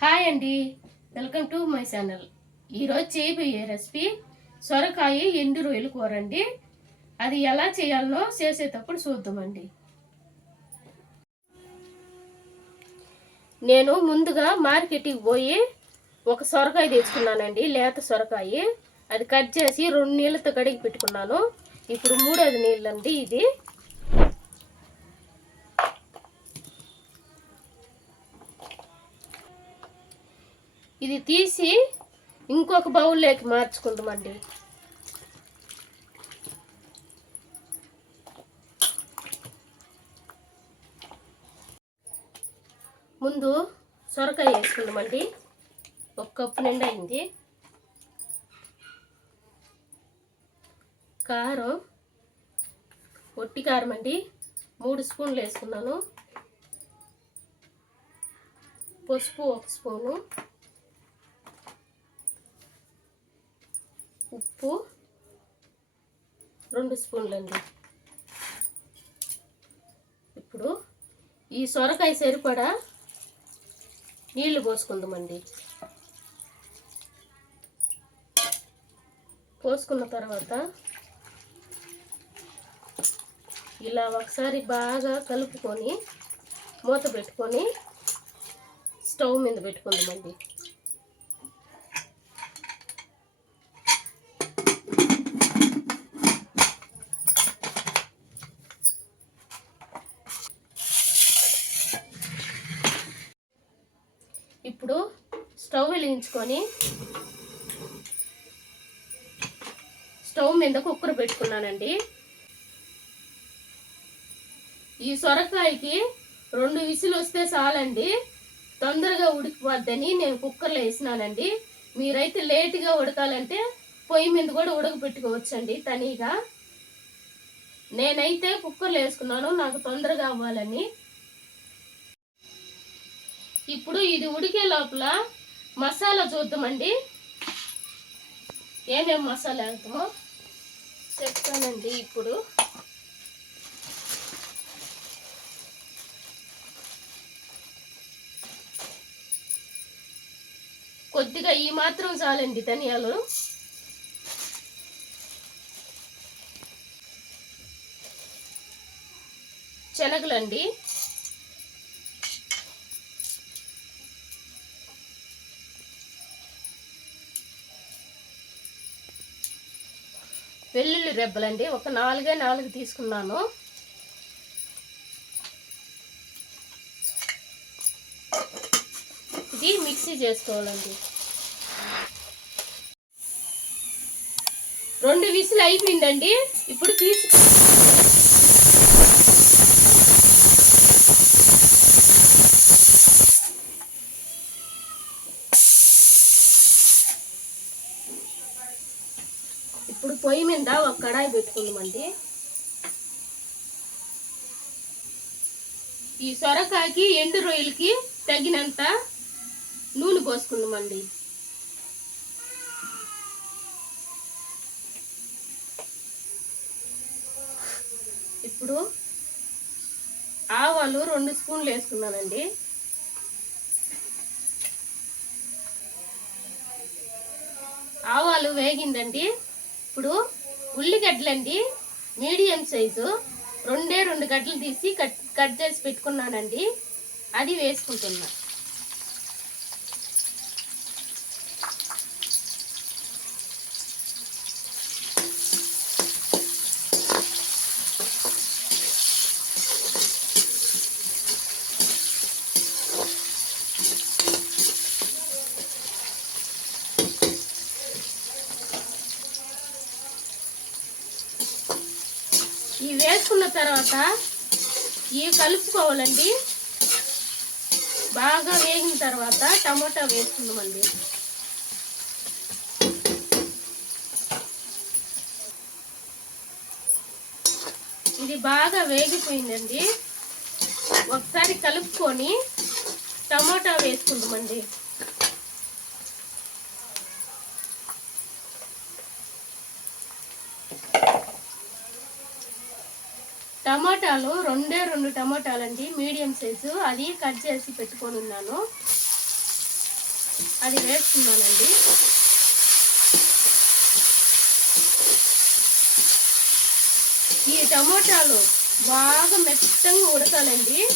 Hi అండి. Welcome to my channel. ఈరోజు చేయబోయే రెసిపీ సొరకాయ ఎండు రొయ్యలు కూర అండి. అది ఎలా చేయాలో చేసేటప్పుడు చూద్దామండి. నేను ముందుగా మార్కెట్కి పోయి ఒక సొరకాయ తెచ్చుకున్నానండి లేత సొరకాయ. అది కట్ చేసి రెండు నీళ్ళతో కడిగి పెట్టుకున్నాను. ఇప్పుడు మూడోది నీళ్ళండి ఇది. ఇది తీసి ఇంకొక బౌల్లోకి మార్చుకుంటామండి. ముందు సొరకాయ వేసుకుందామండి. ఒక కప్పు నిండా అయింది. కారం ఒట్టి కారం అండి. మూడు స్పూన్లు వేసుకున్నాను. పసుపు ఒక స్పూను. ఉప్పు రెండు స్పూన్లండి. ఇప్పుడు ఈ సొరకాయ సరిపడా నీళ్ళు పోసుకుందామండి. పోసుకున్న తర్వాత ఇలా ఒకసారి బాగా కలుపుకొని మూత పెట్టుకొని స్టవ్ మీద పెట్టుకుందామండి. ఇప్పుడు స్టవ్ వెలిగించుకొని స్టవ్ మీద కుక్కర్ పెట్టుకున్నానండి. ఈ సొరకాయకి రెండు విసులు వస్తే చాలండి. తొందరగా ఉడికిపోద్దని నేను కుక్కర్లో వేసినానండి. మీరైతే లేట్గా ఉడకాలంటే పొయ్యి మీద కూడా ఉడకపెట్టుకోవచ్చండి తనీగా. నేనైతే కుక్కర్లో వేసుకున్నాను నాకు తొందరగా అవ్వాలని. ఇప్పుడు ఇది ఉడికే లోపల మసాలా చూద్దామండి. ఏమేమి మసాలా వేద్దామో చెప్తానండి ఇప్పుడు. కొద్దిగా ఈ మాత్రం చాలండి ధనియాలు. శనగలండి. వెల్లుల్లి రెబ్బలండి. ఒక నాలుగే నాలుగు తీసుకున్నాను. ఇది మిక్సీ చేసుకోవాలండి. రెండు విసులు అయిపోయిందండి ఇప్పుడు తీసుకు ఇప్పుడు పొయ్యి మీద ఒక కడాయి పెట్టుకుందామండి ఈ సొరకాయకి ఎండు రొయ్యలకి తగినంత నూనె పోసుకుందామండి. ఇప్పుడు ఆవాలు రెండు స్పూన్లు వేసుకున్నానండి. ఆవాలు వేగిందండి. ఇప్పుడు ఉల్లిగడ్డలండి మీడియం సైజు. రెండే రెండు గడ్డలు తీసి కట్ కట్ చేసి పెట్టుకున్నానండి. అది వేసుకుంటున్నాను ఇవి వేసుకున్న తర్వాత ఇవి కలుపుకోవాలండి. బాగా వేగిన తర్వాత టమోటా వేసుకుందామండి. ఇది బాగా వేగిపోయిందండి. ఒకసారి కలుపుకొని టమోటా వేసుకుందామండి. టమాటాలు రెండే రెండు టమాటాలు అండి మీడియం సైజు. అది కట్ చేసి పెట్టుకొని ఉన్నాను. అది వేస్తున్నానండి. ఈ టమోటాలు బాగా మెత్తంగా ఉడకాలండి.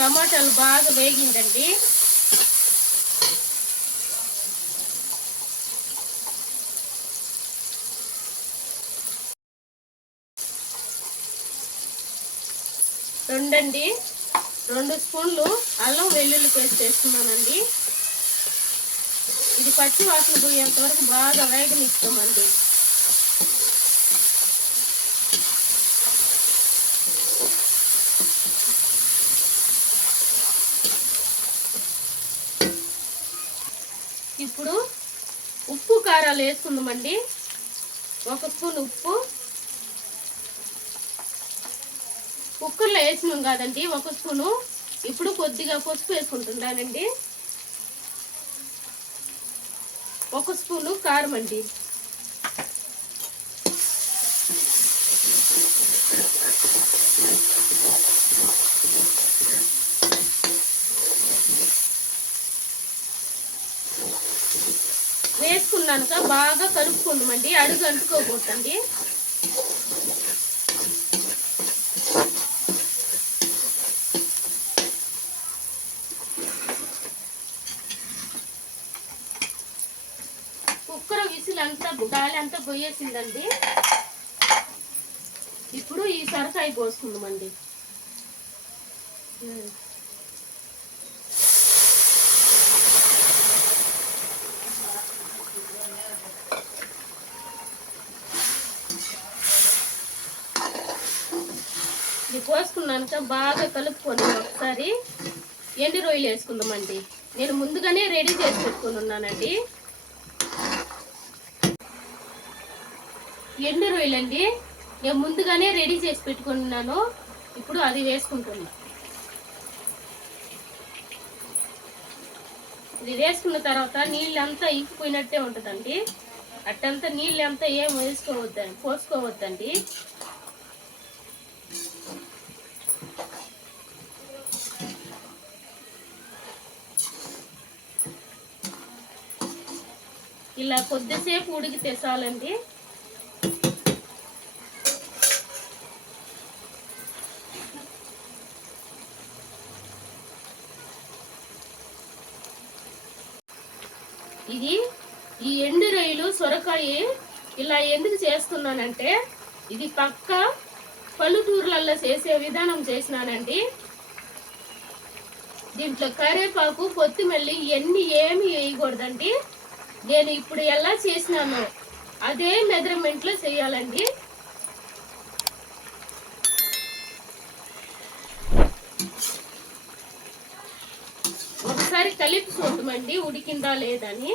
టమాటాలు బాగా వేగిందండి. రెండండి. రెండు స్పూన్లు అల్లం వెల్లుల్లి పేస్ట్ వేస్తున్నానండి. ఇది పచ్చి వాసన పోయేంత వరకు బాగా వేగనిస్తామండి. ఇప్పుడు ఉప్పు కారాలు వేసుకుందామండి. ఒక స్పూన్ ఉప్పు. కుక్కర్లో వేసినాం కాదండి ఒక స్పూను. ఇప్పుడు కొద్దిగా పసుపు వేసుకుంటున్నానండి. ఒక స్పూను కారం అండి. కనుక బాగా కలుపుకుందామండి అడుగు అంటుకోకూడదండి. కుక్కర విసులు అంతా గాలి అంతా పోయేసిందండి. ఇప్పుడు ఈ సొరకాయ పోసుకుందామండి. ఇది బాగా కలుపుకొని ఒకసారి ఎండు రొయ్యలు వేసుకుందామండి. నేను ముందుగానే రెడీ చేసి పెట్టుకుని ఉన్నానండి ఎండు రొయ్యలు అండి నేను ముందుగానే రెడీ చేసి పెట్టుకుని ఉన్నాను ఇప్పుడు అది వేసుకుంటున్నా. ఇది వేసుకున్న తర్వాత నీళ్ళంతా ఇంకిపోయినట్టే ఉంటుందండి. అట్టంతా నీళ్ళంతా ఏం వేసుకోవద్దండి పోసుకోవద్దండి. ఇలా కొద్దిసేపు ఉడికితే చాలండి ఇది ఈ ఎండు రొయ్యలు సొరకాయ ఇలా ఎందుకు చేస్తున్నానంటే ఇది పక్క పల్లెటూర్లలో చేసే విధానం చేసినానండి. దీంట్లో కరివేపాకు కొత్తిమల్లి ఇవన్నీ ఏమి వేయకూడదండి. నేను ఇప్పుడు ఎలా చేసినానో అదే మెజర్మెంట్లో చేయాలండి. ఒకసారి కలిపి చూడమండి ఉడికిందా లేదని.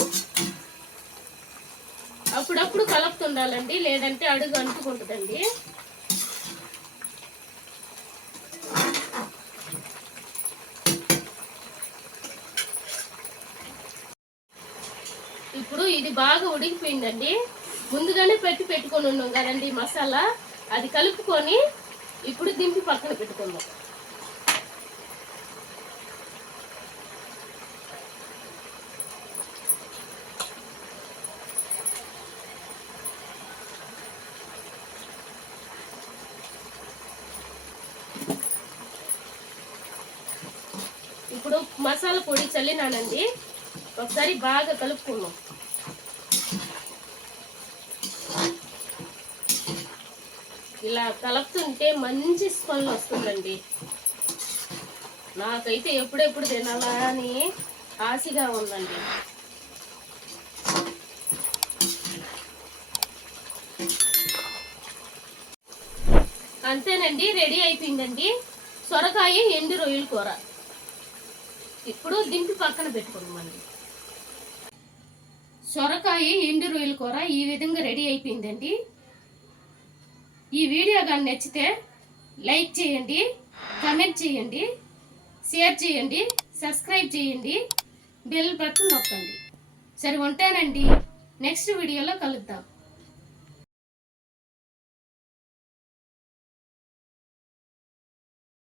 అప్పుడప్పుడు కలుపుతుండాలండి లేదంటే అడుగు అంటుకుంటుందండి. బాగా ఉడికిపోయిందండి. ముందుగానే పెట్టి పెట్టుకొని ఉన్నాం కదండి మసాలా. అది కలుపుకొని ఇప్పుడు దింపి పక్కన పెట్టుకుందాం. ఇప్పుడు మసాలా పొడి చల్లినానండి. ఒకసారి బాగా కలుపుకున్నాం ఇలా కలుపుతుంటే మంచి స్మెల్ వస్తుందండి. నాకైతే ఎప్పుడెప్పుడు తినాలా అని ఆశగా ఉందండి. అంతేనండి రెడీ అయిపోయిందండి. సొరకాయ ఎండు రొయ్యల కూర. ఇప్పుడు దింపి పక్కన పెట్టుకుందామండి. సొరకాయ ఎండు రొయ్యల కూర ఈ విధంగా రెడీ అయిపోయిందండి. ఈ వీడియో కానీ నచ్చితే లైక్ చేయండి కమెంట్ చేయండి షేర్ చేయండి సబ్స్క్రైబ్ చేయండి బెల్ బటన్ నొక్కండి. సరే ఉంటానండి. నెక్స్ట్ వీడియోలో కలుద్దాం.